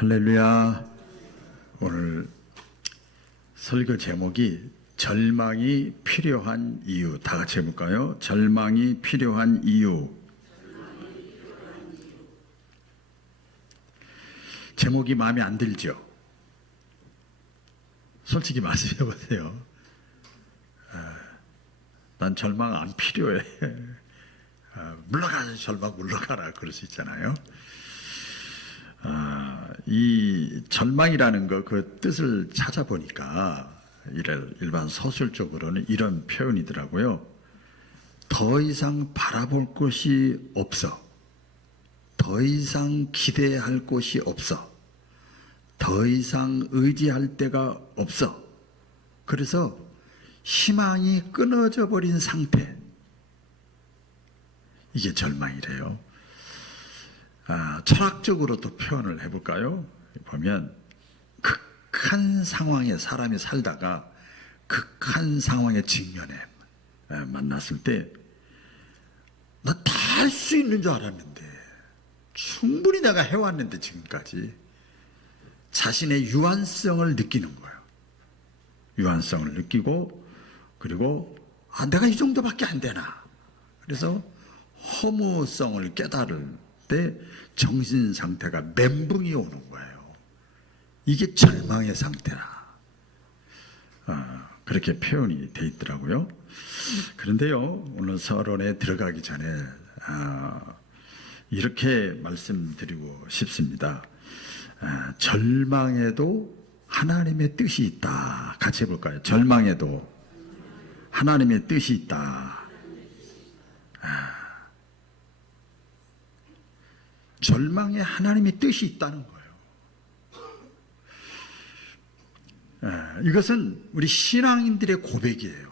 할렐루야. 오늘 설교 제목이 절망이 필요한 이유. 다 같이 해볼까요? 절망이 필요한 이유. 제목이 마음에 안 들죠? 솔직히 말씀해보세요. 난 절망 안 필요해. 물러가라, 절망 물러가라, 그럴 수 있잖아요. 이 절망이라는 그 뜻을 찾아보니까 일반 서술적으로는 이런 표현이더라고요. 더 이상 바라볼 곳이 없어. 더 이상 기대할 곳이 없어. 더 이상 의지할 데가 없어. 그래서 희망이 끊어져 버린 상태. 이게 절망이래요. 철학적으로도 표현을 해볼까요? 보면 극한 상황에 사람이 살다가 극한 상황의 직면에 만났을 때 나 다 할 수 있는 줄 알았는데, 충분히 내가 해왔는데 지금까지 자신의 유한성을 느끼는 거예요. 유한성을 느끼고, 그리고 내가 이 정도밖에 안 되나. 그래서 허무성을 깨달을 때 정신 상태가 멘붕이 오는 거예요. 이게 절망의 상태라. 그렇게 표현이 돼 있더라고요. 그런데요, 오늘 서론에 들어가기 전에 이렇게 말씀드리고 싶습니다. 절망에도 하나님의 뜻이 있다. 같이 해볼까요? 절망에도 하나님의 뜻이 있다. 절망에 하나님의 뜻이 있다는 거예요. 이것은 우리 신앙인들의 고백이에요.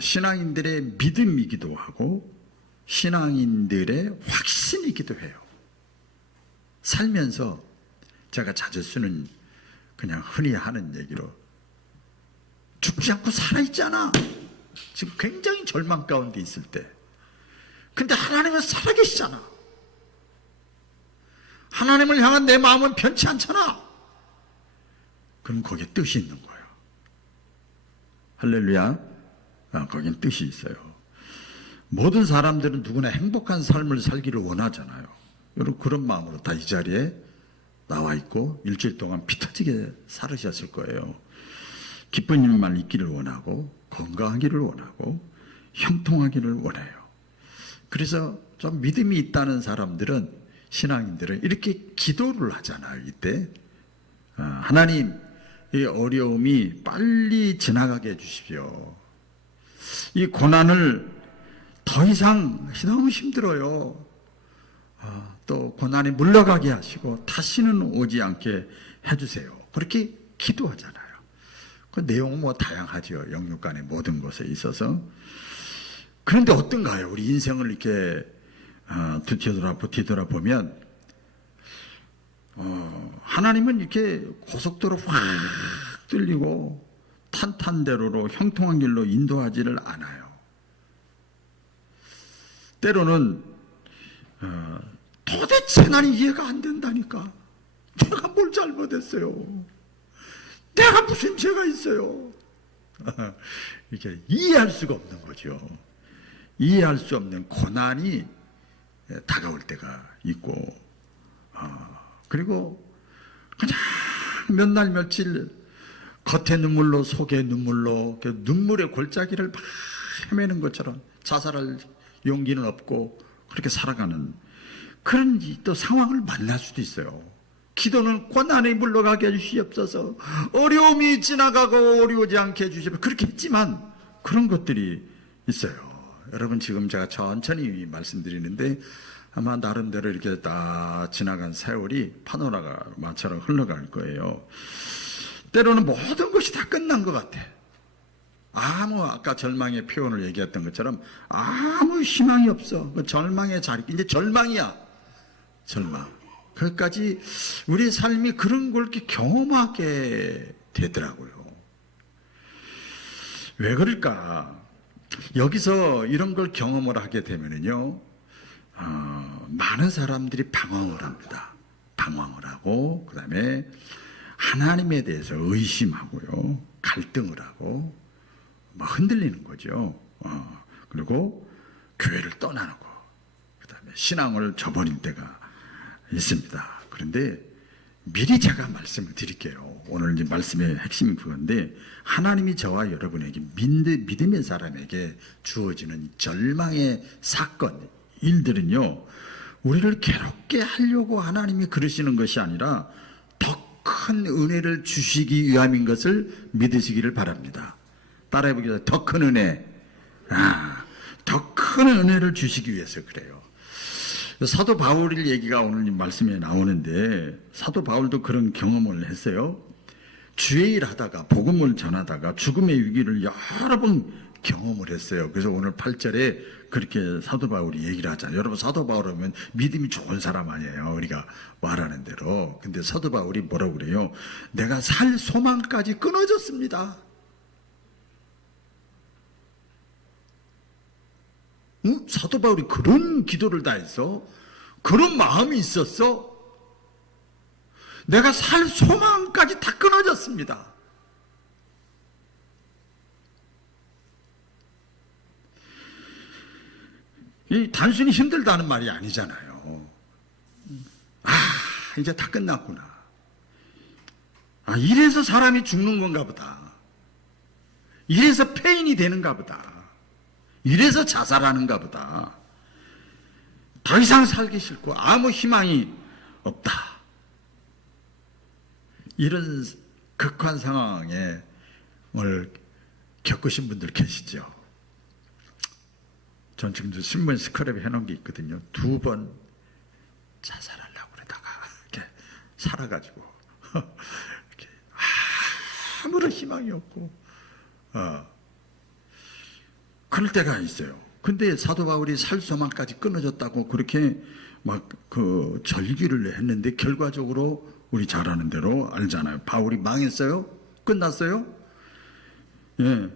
신앙인들의 믿음이기도 하고 신앙인들의 확신이기도 해요. 살면서 제가 자주 쓰는, 그냥 흔히 하는 얘기로, 죽지 않고 살아있잖아. 지금 굉장히 절망 가운데 있을 때, 근데 하나님은 살아계시잖아. 하나님을 향한 내 마음은 변치 않잖아. 그럼 거기에 뜻이 있는 거예요. 할렐루야. 거긴 뜻이 있어요. 모든 사람들은 누구나 행복한 삶을 살기를 원하잖아요. 여러분, 그런 마음으로 다 이 자리에 나와 있고 일주일 동안 피 터지게 살으셨을 거예요. 기쁜 일만 있기를 원하고 건강하기를 원하고 형통하기를 원해요. 그래서 좀 믿음이 있다는 사람들은, 신앙인들은 이렇게 기도를 하잖아요. 이때 하나님, 이 어려움이 빨리 지나가게 해주십시오. 이 고난을 더 이상 너무 힘들어요. 또 고난이 물러가게 하시고 다시는 오지 않게 해주세요. 그렇게 기도하잖아요. 그 내용은 뭐 다양하죠. 영육 간의 모든 것에 있어서. 그런데 어떤가요? 우리 인생을 이렇게 뒤돌아보면 하나님은 이렇게 고속도로 확 뚫리고 탄탄대로로 형통한 길로 인도하지를 않아요. 때로는 도대체 나는 이해가 안 된다니까. 내가 뭘 잘못했어요? 내가 무슨 죄가 있어요? 이렇게 이해할 수가 없는 거죠. 이해할 수 없는 고난이 다가올 때가 있고, 그리고 그냥 몇 날 며칠 겉에 눈물로 속에 눈물로 눈물의 골짜기를 막 헤매는 것처럼 자살할 용기는 없고 그렇게 살아가는 그런 또 상황을 만날 수도 있어요. 기도는 고난이 물러가게 해주시옵소서, 어려움이 지나가고 어려우지 않게 해주시옵소서, 그렇게 했지만 그런 것들이 있어요. 여러분, 지금 제가 천천히 말씀드리는데 아마 나름대로 이렇게 다 지나간 세월이 파노라마처럼 흘러갈 거예요. 때로는 모든 것이 다 끝난 것 같아. 아까 절망의 표현을 얘기했던 것처럼 아무 희망이 없어. 그 절망의 자리, 이제 절망이야. 절망. 그것까지 우리 삶이 그런 걸 이렇게 경험하게 되더라고요. 왜 그럴까? 여기서 이런 걸 경험을 하게 되면은요, 많은 사람들이 방황을 합니다. 방황을 하고, 그 다음에 하나님에 대해서 의심하고요, 갈등을 하고, 막 흔들리는 거죠. 그리고 교회를 떠나는 거, 그 다음에 신앙을 저버린 때가 있습니다. 그런데 미리 제가 말씀을 드릴게요. 오늘 이제 말씀의 핵심이 그건데, 하나님이 저와 여러분에게 믿음의 사람에게 주어지는 절망의 사건, 일들은요, 우리를 괴롭게 하려고 하나님이 그러시는 것이 아니라 더 큰 은혜를 주시기 위함인 것을 믿으시기를 바랍니다. 따라해보겠습니다. 더 큰 은혜. 더 큰 은혜를 주시기 위해서 그래요. 사도 바울 얘기가 오늘 말씀에 나오는데, 사도 바울도 그런 경험을 했어요. 주의 일 하다가, 복음을 전하다가 죽음의 위기를 여러 번 경험을 했어요. 그래서 오늘 8절에 그렇게 사도 바울이 얘기를 하잖아요. 여러분, 사도 바울 하면 믿음이 좋은 사람 아니에요, 우리가 말하는 대로. 근데 사도 바울이 뭐라고 그래요? 내가 살 소망까지 끊어졌습니다. 사도 바울이 그런 기도를 다 했어? 그런 마음이 있었어? 내가 살 소망까지 다 끊어졌습니다. 이 단순히 힘들다는 말이 아니잖아요. 이제 다 끝났구나. 이래서 사람이 죽는 건가 보다. 이래서 폐인이 되는가 보다. 이래서 자살하는가 보다. 더 이상 살기 싫고 아무 희망이 없다. 이런 극한 상황에 오늘 겪으신 분들 계시죠? 전 지금도 신문 스크랩 해놓은 게 있거든요. 2번 자살하려고 그러다가 이렇게 살아가지고 이렇게 아무런 희망이 없고 그럴 때가 있어요. 근데 사도 바울이 살 소망까지 끊어졌다고 그렇게 막 그 절기를 했는데, 결과적으로 우리 잘 아는 대로 알잖아요. 바울이 망했어요? 끝났어요? 예.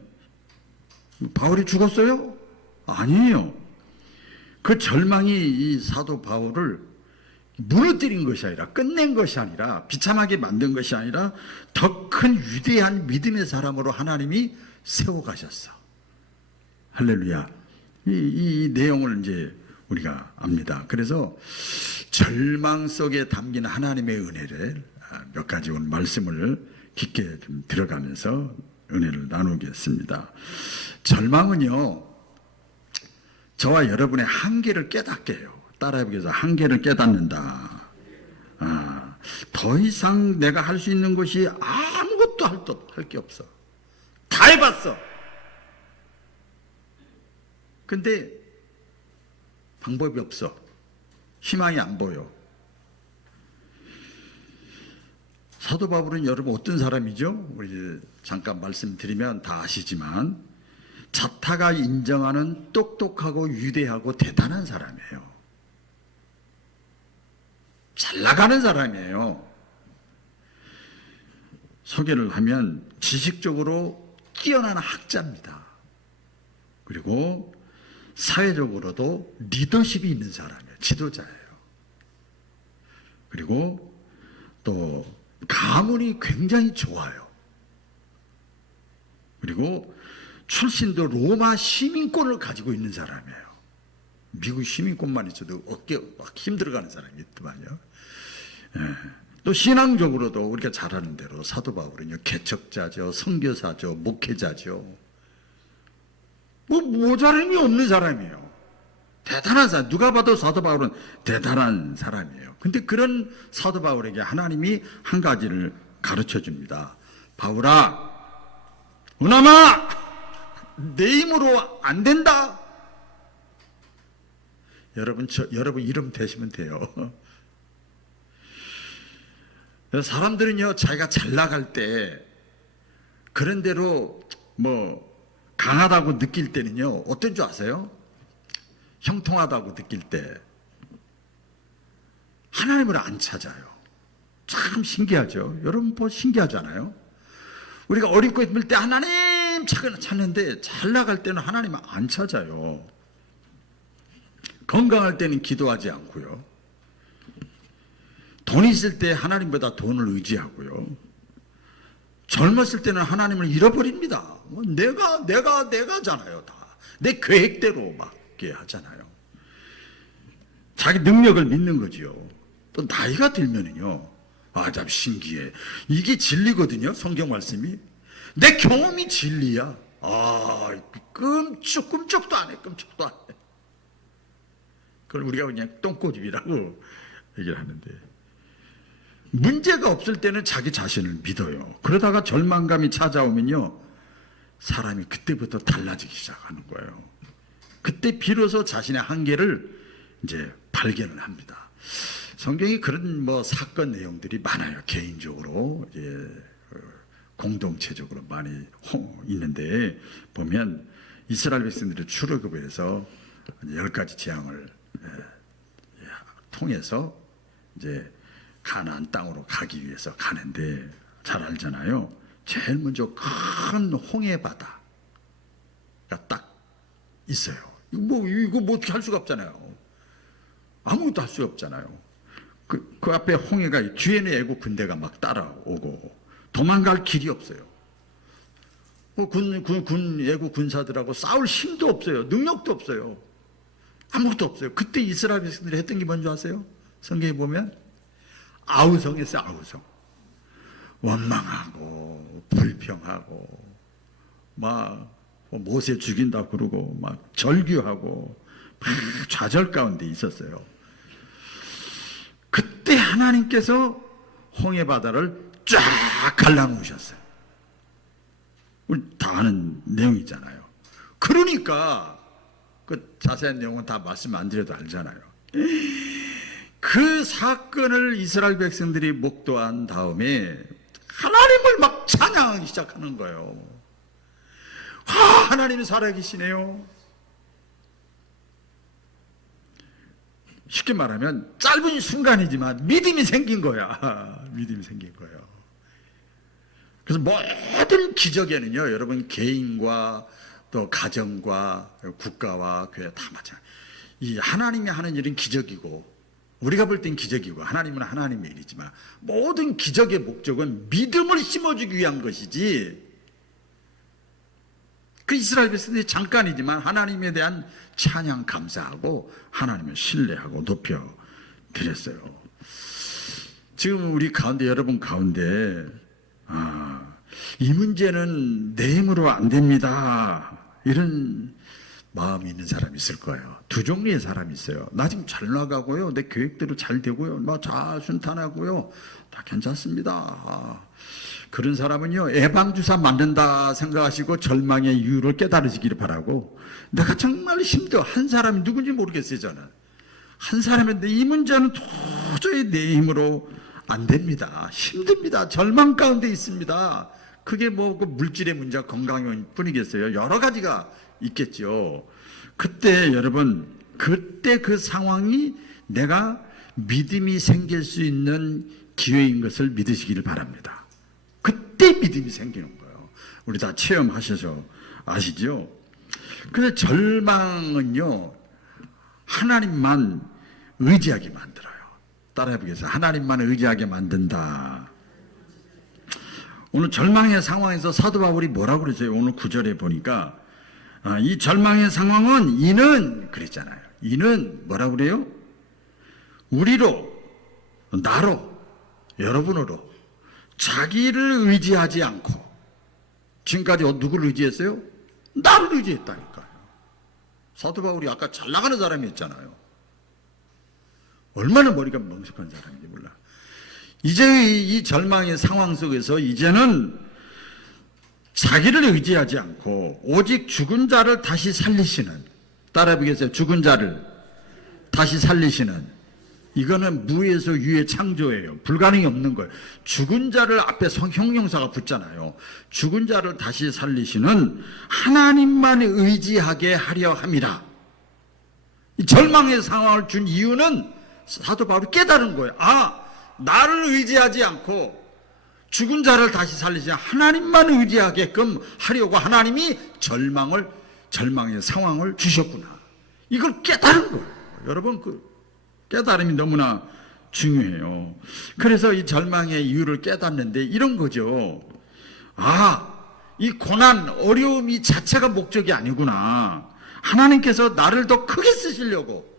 바울이 죽었어요? 아니에요. 그 절망이 이 사도 바울을 무너뜨린 것이 아니라, 끝낸 것이 아니라, 비참하게 만든 것이 아니라 더 큰 위대한 믿음의 사람으로 하나님이 세워가셨어. 할렐루야. 이 내용을 이제 우리가 압니다. 그래서 절망 속에 담긴 하나님의 은혜를 몇 가지 오늘 말씀을 깊게 좀 들어가면서 은혜를 나누겠습니다. 절망은요, 저와 여러분의 한계를 깨닫게 해요. 따라해보겠습니다. 한계를 깨닫는다. 더 이상 내가 할 수 있는 것이 아무것도 할 게 없어. 다 해봤어. 근데 방법이 없어. 희망이 안 보여. 사도 바울은 여러분 어떤 사람이죠? 우리 잠깐 말씀드리면 다 아시지만, 자타가 인정하는 똑똑하고 위대하고 대단한 사람이에요. 잘 나가는 사람이에요. 소개를 하면 지식적으로 뛰어난 학자입니다. 그리고 사회적으로도 리더십이 있는 사람이에요. 지도자예요. 그리고 또 가문이 굉장히 좋아요. 그리고 출신도 로마 시민권을 가지고 있는 사람이에요. 미국 시민권만 있어도 어깨 막 힘들어가는 사람이 있더만요. 또 신앙적으로도 우리가 잘 아는 대로 사도 바울은요, 개척자죠, 선교사죠, 목회자죠. 모자람이 없는 사람이에요. 대단한 사람. 누가 봐도 사도 바울은 대단한 사람이에요. 근데 그런 사도 바울에게 하나님이 한 가지를 가르쳐 줍니다. 바울아, 은함아, 내 힘으로 안 된다. 여러분 이름 대시면 돼요. 사람들은요, 자기가 잘 나갈 때, 그런 대로 강하다고 느낄 때는요, 어떤 줄 아세요? 형통하다고 느낄 때 하나님을 안 찾아요. 참 신기하죠. 여러분 신기하잖아요. 우리가 어렵고 힘들 때 하나님 찾는데, 잘 나갈 때는 하나님을 안 찾아요. 건강할 때는 기도하지 않고요. 돈 있을 때 하나님보다 돈을 의지하고요. 젊었을 때는 하나님을 잃어버립니다. 내가잖아요. 다. 내 계획대로 맞게 하잖아요. 자기 능력을 믿는 거지요. 또 나이가 들면은요. 참 신기해. 이게 진리거든요. 성경 말씀이. 내 경험이 진리야. 꿈쩍도 안 해. 끔찍도 안 해. 그걸 우리가 그냥 똥꼬집이라고 얘기를 하는데, 문제가 없을 때는 자기 자신을 믿어요. 그러다가 절망감이 찾아오면요, 사람이 그때부터 달라지기 시작하는 거예요. 그때 비로소 자신의 한계를 이제 발견을 합니다. 성경이 그런 사건 내용들이 많아요. 개인적으로, 공동체적으로 많이 있는데, 보면 이스라엘 백성들의 출애굽에 서 10가지 재앙을 통해서 이제 가나안 땅으로 가기 위해서 가는데, 잘 알잖아요. 제일 먼저 큰 홍해 바다가 딱 있어요. 이거 어떻게 할 수가 없잖아요. 아무것도 할 수가 없잖아요. 그 앞에 홍해가, 뒤에는 애국 군대가 막 따라오고 도망갈 길이 없어요. 애국 군사들하고 싸울 힘도 없어요. 능력도 없어요. 아무것도 없어요. 그때 이스라엘 백성들이 했던 게 뭔지 아세요? 성경에 보면 아우성했어요. 아우성. 원망하고 불평하고 막 모세 죽인다 그러고 막 절규하고 막 좌절 가운데 있었어요. 그때 하나님께서 홍해 바다를 쫙 갈라놓으셨어요. 우리 다 아는 내용이잖아요. 그러니까 그 자세한 내용은 다 말씀 안 드려도 알잖아요. 그 사건을 이스라엘 백성들이 목도한 다음에 하나님을 막 찬양하기 시작하는 거예요. 하나님이 살아계시네요. 쉽게 말하면 짧은 순간이지만 믿음이 생긴 거야. 믿음이 생긴 거예요. 그래서 모든 기적에는요, 여러분, 개인과 또 가정과 국가와 교회 다 마찬가지. 이 하나님이 하는 일은 기적이고, 우리가 볼 땐 기적이고, 하나님은 하나님의 일이지만, 모든 기적의 목적은 믿음을 심어주기 위한 것이지, 그 이스라엘 백성들이 잠깐이지만 하나님에 대한 찬양 감사하고 하나님을 신뢰하고 높여 드렸어요. 지금 우리 가운데, 여러분 가운데 이 문제는 내 힘으로 안 됩니다, 이런 마음이 있는 사람이 있을 거예요. 두 종류의 사람이 있어요. 나 지금 잘 나가고요, 내 계획대로 잘 되고요, 나 잘 순탄하고요, 다 괜찮습니다. 그런 사람은요, 예방주사 맞는다 생각하시고 절망의 이유를 깨달으시기를 바라고, 내가 정말 힘들어. 한 사람이 누군지 모르겠어요. 저는 한 사람인데 이 문제는 도저히 내 힘으로 안 됩니다. 힘듭니다. 절망 가운데 있습니다. 그게 그 물질의 문제, 건강의 뿐이겠어요. 여러 가지가 있겠죠. 그때 여러분, 그때 그 상황이 내가 믿음이 생길 수 있는 기회인 것을 믿으시기를 바랍니다. 그때 믿음이 생기는 거예요. 우리 다 체험하셔서 아시죠? 근데 절망은요, 하나님만 의지하게 만들어요. 따라해 보겠습니다. 하나님만 의지하게 만든다. 오늘 절망의 상황에서 사도 바울이 뭐라고 그랬어요? 오늘 9절에 보니까 이 절망의 상황은 이는 그랬잖아요. 이는 뭐라고 그래요? 우리로, 나로, 여러분으로 자기를 의지하지 않고, 지금까지 누구를 의지했어요? 나를 의지했다니까요. 사도 바울이 아까 잘 나가는 사람이었잖아요. 얼마나 머리가 멍석한 사람인지 몰라. 이제 이 절망의 상황 속에서 이제는 자기를 의지하지 않고 오직 죽은 자를 다시 살리시는, 따라해 보겠어요? 죽은 자를 다시 살리시는, 이거는 무에서 유의 창조예요. 불가능이 없는 거예요. 죽은 자를 앞에 형용사가 붙잖아요. 죽은 자를 다시 살리시는 하나님만 의지하게 하려 함이라. 이 절망의 상황을 준 이유는 사도 바울이 깨달은 거예요. 나를 의지하지 않고 죽은 자를 다시 살리시는 하나님만 의지하게끔 하려고 하나님이 절망의 상황을 주셨구나. 이걸 깨달은 거예요. 여러분, 그 깨달음이 너무나 중요해요. 그래서 이 절망의 이유를 깨닫는데 이런 거죠. 이 고난, 어려움이 자체가 목적이 아니구나. 하나님께서 나를 더 크게 쓰시려고,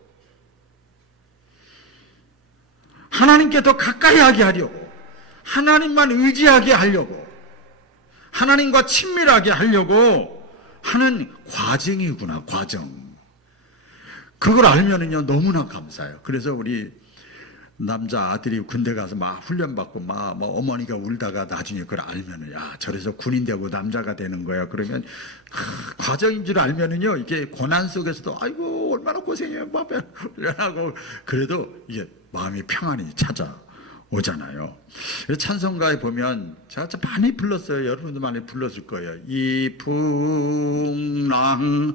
하나님께 더 가까이 하게 하려고, 하나님만 의지하게 하려고, 하나님과 친밀하게 하려고 하는 과정이구나, 과정. 그걸 알면은요, 너무나 감사해요. 그래서 우리 남자 아들이 군대 가서 막 훈련받고 막 어머니가 울다가 나중에 그걸 알면은, 야, 저래서 군인 되고 남자가 되는 거야. 그러면 과정인 줄 알면은요, 이게 고난 속에서도 아이고 얼마나 고생해요, 막 훈련하고, 그래도 이게 마음이 평안이 찾아오잖아요. 그래서 찬송가에 보면 제가 참 많이 불렀어요. 여러분도 많이 불렀을 거예요. 이 풍랑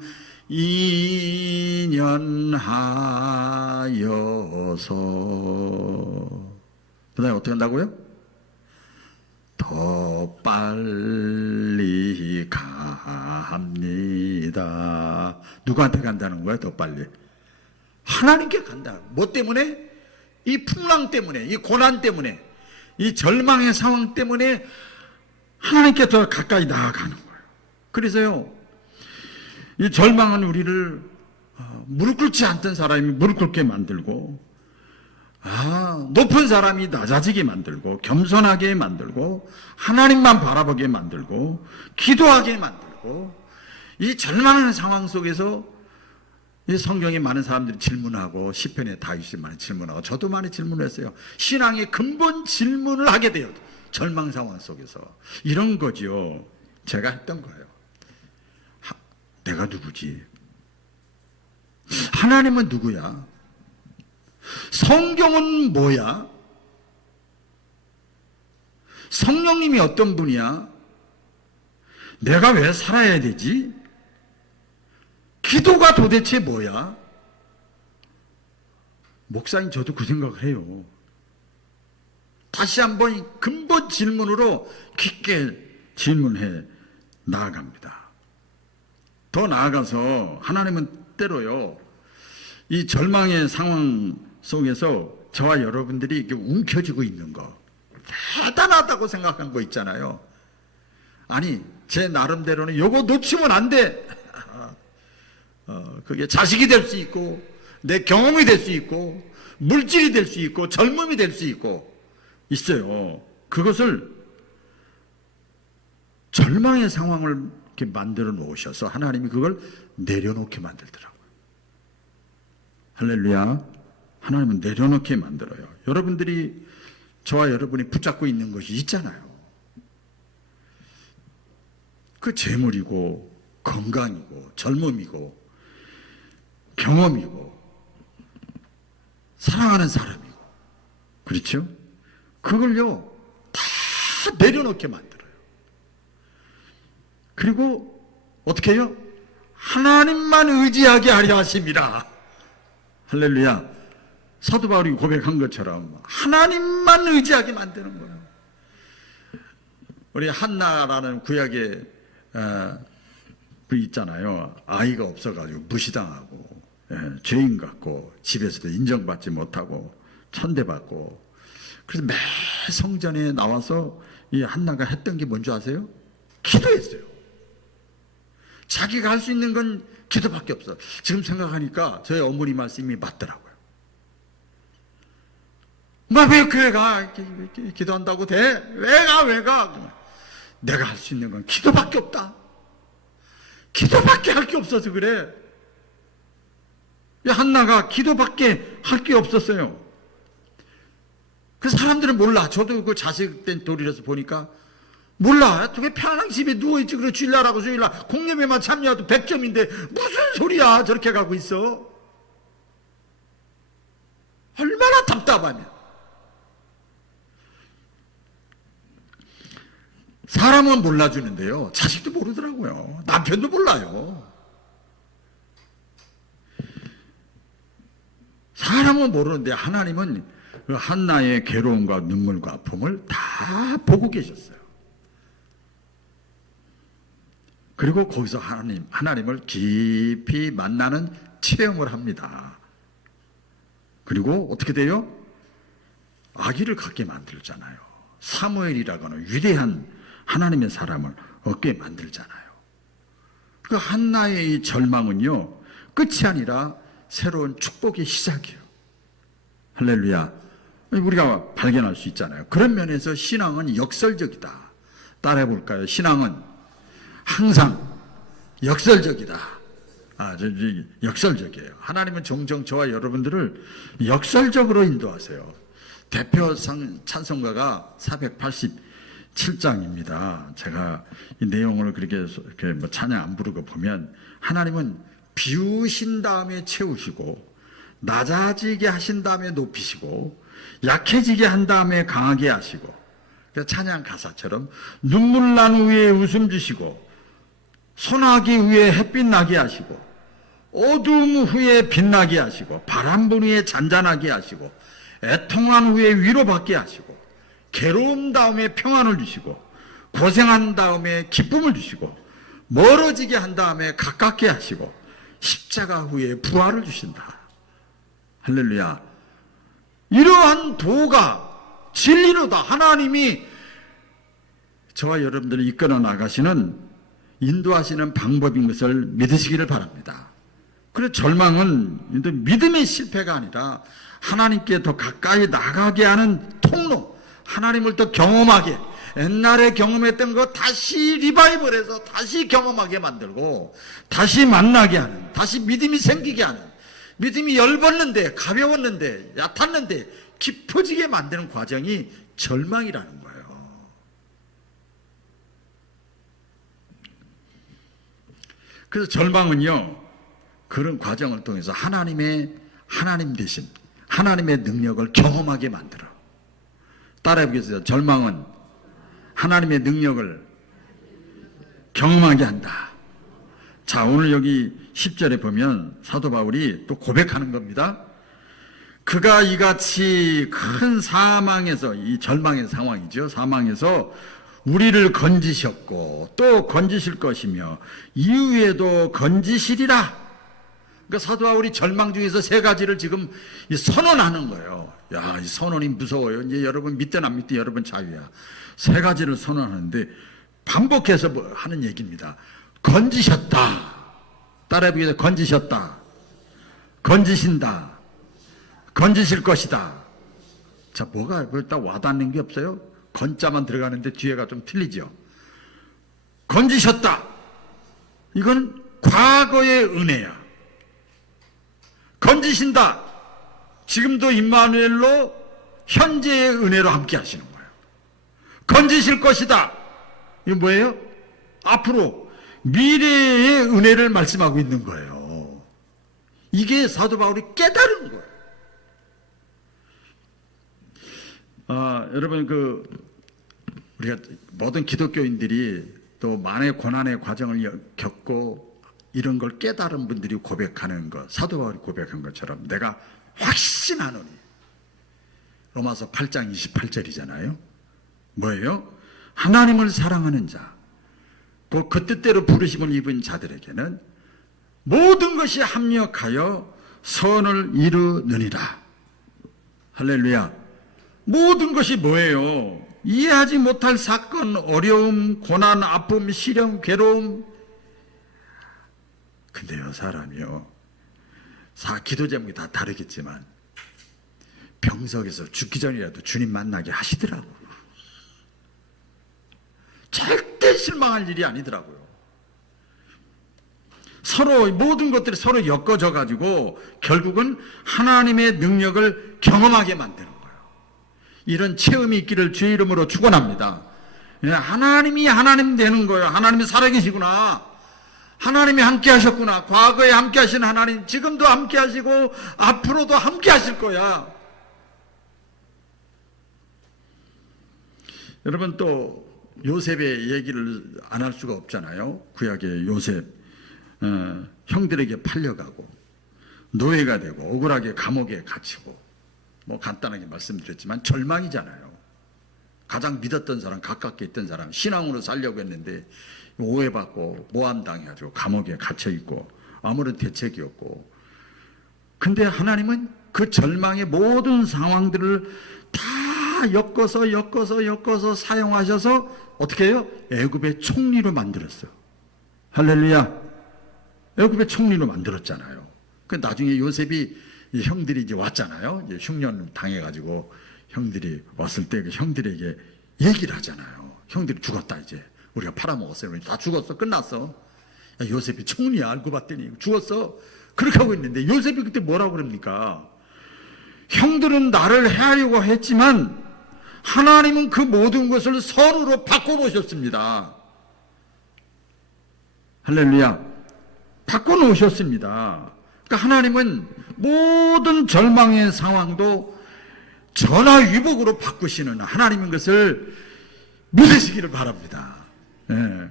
인연하여서, 그 다음에 어떻게 한다고요? 더 빨리 갑니다. 누구한테 간다는 거야? 더 빨리 하나님께 간다. 뭐 때문에? 이 풍랑 때문에, 이 고난 때문에, 이 절망의 상황 때문에 하나님께 더 가까이 나아가는 거예요. 그래서요, 이 절망은 우리를 무릎 꿇지 않던 사람이 무릎 꿇게 만들고, 높은 사람이 낮아지게 만들고, 겸손하게 만들고, 하나님만 바라보게 만들고, 기도하게 만들고, 이 절망하는 상황 속에서 이 성경에 많은 사람들이 질문하고, 시편에 다윗이 많이 질문하고, 저도 많이 질문했어요. 신앙의 근본 질문을 하게 돼요. 절망 상황 속에서. 이런 거지요. 제가 했던 거예요. 내가 누구지? 하나님은 누구야? 성경은 뭐야? 성령님이 어떤 분이야? 내가 왜 살아야 되지? 기도가 도대체 뭐야? 목사님, 저도 그 생각을 해요. 다시 한번 근본 질문으로 깊게 질문해 나아갑니다. 더 나아가서 하나님은 때로요, 이 절망의 상황 속에서 저와 여러분들이 이렇게 움켜쥐고 있는 거, 대단하다고 생각한 거 있잖아요. 아니, 제 나름대로는 요거 놓치면 안 돼. 그게 자식이 될 수 있고, 내 경험이 될 수 있고, 물질이 될 수 있고, 젊음이 될 수 있고 있어요. 그것을 절망의 상황을 이렇게 만들어 놓으셔서 하나님이 그걸 내려놓게 만들더라고요. 할렐루야. 하나님은 내려놓게 만들어요. 여러분들이, 저와 여러분이 붙잡고 있는 것이 있잖아요. 그 재물이고, 건강이고, 젊음이고, 경험이고, 사랑하는 사람이고, 그렇죠? 그걸요, 다 내려놓게 만들어요. 그리고 어떻게 해요? 하나님만 의지하게 하려 하십니다. 할렐루야. 사도 바울이 고백한 것처럼 하나님만 의지하게 만드는 거예요. 우리 한나라는 구약에 그 있잖아요. 아이가 없어가지고 무시당하고, 죄인 같고, 집에서도 인정받지 못하고 천대받고, 그래서 매 성전에 나와서 이 한나가 했던 게 뭔지 아세요? 기도했어요. 자기가 할 수 있는 건 기도밖에 없어. 지금 생각하니까 저희 어머니 말씀이 맞더라고요. 왜 교회 가? 기도한다고 돼? 왜 가? 내가 할 수 있는 건 기도밖에 없다. 기도밖에 할 게 없어서 그래. 한나가 기도밖에 할 게 없었어요. 그 사람들은 몰라. 저도 그 자식된 돌이라서 보니까 몰라. 되게 편안한 집에 누워있지. 그래, 주일날하고 수요일날 공예배만 참여해도 100점인데 무슨 소리야. 저렇게 가고 있어. 얼마나 답답하면. 사람은 몰라주는데요, 자식도 모르더라고요. 남편도 몰라요. 사람은 모르는데 하나님은 그 한나의 괴로움과 눈물과 아픔을 다 보고 계셨어요. 그리고 거기서 하나님을 깊이 만나는 체험을 합니다. 그리고 어떻게 돼요? 아기를 갖게 만들잖아요. 사무엘이라고는 위대한 하나님의 사람을 얻게 만들잖아요. 그 한나의 이 절망은요, 끝이 아니라 새로운 축복의 시작이에요. 할렐루야. 우리가 발견할 수 있잖아요. 그런 면에서 신앙은 역설적이다. 따라해 볼까요? 신앙은 항상 역설적이다. 역설적이에요. 하나님은 종종 저와 여러분들을 역설적으로 인도하세요. 대표 찬송가가 487장입니다. 제가 이 내용을 그렇게 찬양 안 부르고 보면, 하나님은 비우신 다음에 채우시고, 낮아지게 하신 다음에 높이시고, 약해지게 한 다음에 강하게 하시고, 찬양 가사처럼 눈물 난 후에 웃음 주시고, 소나기 후에 햇빛 나게 하시고, 어두움 후에 빛나게 하시고, 바람 분 후에 잔잔하게 하시고, 애통한 후에 위로받게 하시고, 괴로움 다음에 평안을 주시고, 고생한 다음에 기쁨을 주시고, 멀어지게 한 다음에 가깝게 하시고, 십자가 후에 부활을 주신다. 할렐루야. 이러한 도가 진리로다. 하나님이 저와 여러분들을 이끌어 나가시는, 인도하시는 방법인 것을 믿으시기를 바랍니다. 그래서 절망은 믿음의 실패가 아니라 하나님께 더 가까이 나가게 하는 통로, 하나님을 더 경험하게, 옛날에 경험했던 거 다시 리바이벌해서 다시 경험하게 만들고, 다시 만나게 하는, 다시 믿음이 생기게 하는, 믿음이 열받는데, 가벼웠는데, 얕았는데 깊어지게 만드는 과정이 절망이라는 거예요. 그래서 절망은요, 그런 과정을 통해서 하나님 대신 하나님의 능력을 경험하게 만들어. 따라해 보겠습니다. 절망은 하나님의 능력을 경험하게 한다. 자, 오늘 여기 10절에 보면 사도 바울이 또 고백하는 겁니다. 그가 이같이 큰 사망에서, 이 절망의 상황이죠. 사망에서 우리를 건지셨고 또 건지실 것이며 이후에도 건지시리라. 그러니까 사도 바울이 절망 중에서 세 가지를 지금 선언하는 거예요. 야, 이 선언이 무서워요. 이제 여러분 믿든 안 믿든 여러분 자유야. 세 가지를 선언하는데 반복해서 하는 얘기입니다. 건지셨다. 따라해 보겠습니다. 건지셨다. 건지신다. 건지실 것이다. 자, 뭐가 딱 와닿는 게 없어요? 건자만 들어가는데 뒤에가 좀 틀리죠. 건지셨다. 이건 과거의 은혜야. 건지신다. 지금도 임마누엘로 현재의 은혜로 함께 하시는 거예요. 건지실 것이다. 이건 뭐예요? 앞으로 미래의 은혜를 말씀하고 있는 거예요. 이게 사도 바울이 깨달은 거예요. 여러분, 우리가 모든 기독교인들이 또 많은 고난의 과정을 겪고 이런 걸 깨달은 분들이 고백하는 것, 사도 바울이 고백한 것처럼 내가 확신하노니. 로마서 8장 28절이잖아요. 뭐예요? 하나님을 사랑하는 자, 그 뜻대로 부르심을 입은 자들에게는 모든 것이 합력하여 선을 이루느니라. 할렐루야. 모든 것이 뭐예요? 이해하지 못할 사건, 어려움, 고난, 아픔, 시련, 괴로움. 근데요, 사람이요, 기도 제목이 다 다르겠지만 병석에서 죽기 전이라도 주님 만나게 하시더라고요. 절대 실망할 일이 아니더라고요. 서로 모든 것들이 서로 엮어져 가지고 결국은 하나님의 능력을 경험하게 만드는 거예요. 이런 체험이 있기를 주의 이름으로 축원합니다. 하나님이 하나님 되는 거예요. 하나님이 살아계시구나. 하나님이 함께 하셨구나. 과거에 함께 하신 하나님 지금도 함께 하시고 앞으로도 함께 하실 거야. 여러분, 또 요셉의 얘기를 안 할 수가 없잖아요. 구약의 요셉, 형들에게 팔려가고 노예가 되고 억울하게 감옥에 갇히고, 뭐 간단하게 말씀드렸지만 절망이잖아요. 가장 믿었던 사람, 가깝게 있던 사람, 신앙으로 살려고 했는데 오해받고 모함당해가지고 감옥에 갇혀있고 아무런 대책이 없고. 근데 하나님은 그 절망의 모든 상황들을 다 엮어서 사용하셔서 어떻게 해요? 애굽의 총리로 만들었어요. 할렐루야. 애굽의 총리로 만들었잖아요. 그 나중에 요셉이 형들이 이제 왔잖아요. 이제 흉년 당해가지고 형들이 왔을 때 그 형들에게 얘기를 하잖아요. 형들이 죽었다 이제. 우리가 팔아먹었어요. 다 죽었어. 끝났어. 야, 요셉이 총리야. 알고 봤더니 죽었어. 그렇게 하고 있는데 요셉이 그때 뭐라고 그럽니까? 형들은 나를 해하려고 했지만 하나님은 그 모든 것을 선으로 바꿔놓으셨습니다. 할렐루야. 바꿔놓으셨습니다. 그러니까 하나님은 모든 절망의 상황도 전화위복으로 바꾸시는 하나님인 것을 믿으시기를 바랍니다. 네.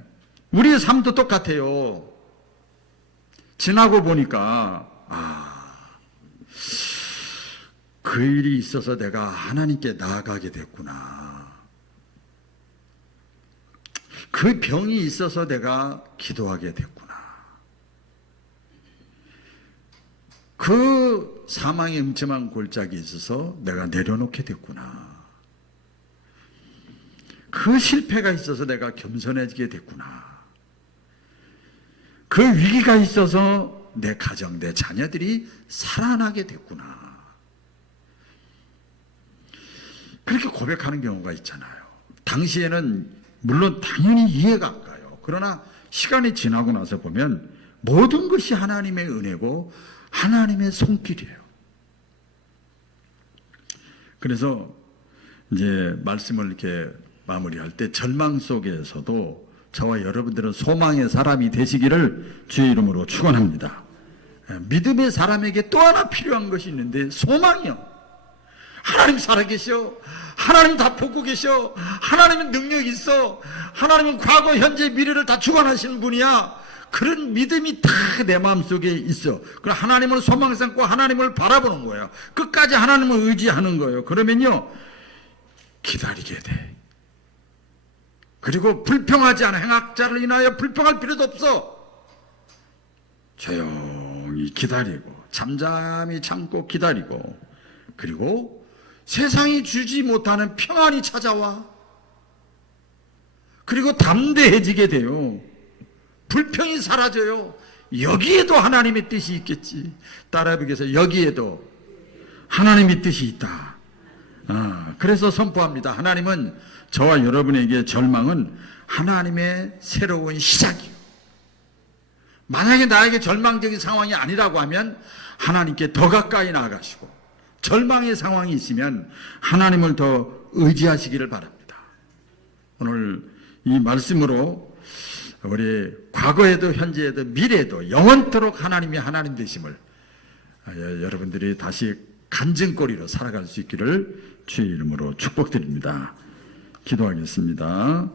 우리의 삶도 똑같아요. 지나고 보니까 그 일이 있어서 내가 하나님께 나아가게 됐구나. 그 병이 있어서 내가 기도하게 됐구나. 그 사망의 음침한 골짜기에 있어서 내가 내려놓게 됐구나. 그 실패가 있어서 내가 겸손해지게 됐구나. 그 위기가 있어서 내 가정, 내 자녀들이 살아나게 됐구나. 그렇게 고백하는 경우가 있잖아요. 당시에는 물론 당연히 이해가 안 가요. 그러나 시간이 지나고 나서 보면 모든 것이 하나님의 은혜고 하나님의 손길이에요. 그래서 이제 말씀을 이렇게 마무리할 때 절망 속에서도 저와 여러분들은 소망의 사람이 되시기를 주의 이름으로 축원합니다. 믿음의 사람에게 또 하나 필요한 것이 있는데 소망이요. 하나님 살아계셔. 하나님 다 보고 계셔. 하나님은 능력이 있어. 하나님은 과거, 현재, 미래를 다 주관하시는 분이야. 그런 믿음이 다 내 마음속에 있어. 그럼 하나님을 소망 삼고 하나님을 바라보는 거예요. 끝까지 하나님을 의지하는 거예요. 그러면요 기다리게 돼. 그리고 불평하지 않아. 행악자를 인하여 불평할 필요도 없어. 조용히 기다리고 잠잠히 참고 기다리고 그리고 세상이 주지 못하는 평안이 찾아와. 그리고 담대해지게 돼요. 불평이 사라져요. 여기에도 하나님의 뜻이 있겠지. 따라해보겠어요. 여기에도 하나님의 뜻이 있다. 그래서 선포합니다. 하나님은 저와 여러분에게 절망은 하나님의 새로운 시작이에요. 만약에 나에게 절망적인 상황이 아니라고 하면 하나님께 더 가까이 나아가시고 절망의 상황이 있으면 하나님을 더 의지하시기를 바랍니다. 오늘 이 말씀으로 우리 과거에도 현재에도 미래에도 영원토록 하나님이 하나님 되심을 여러분들이 다시 간증거리로 살아갈 수 있기를 주의 이름으로 축복드립니다. 기도하겠습니다.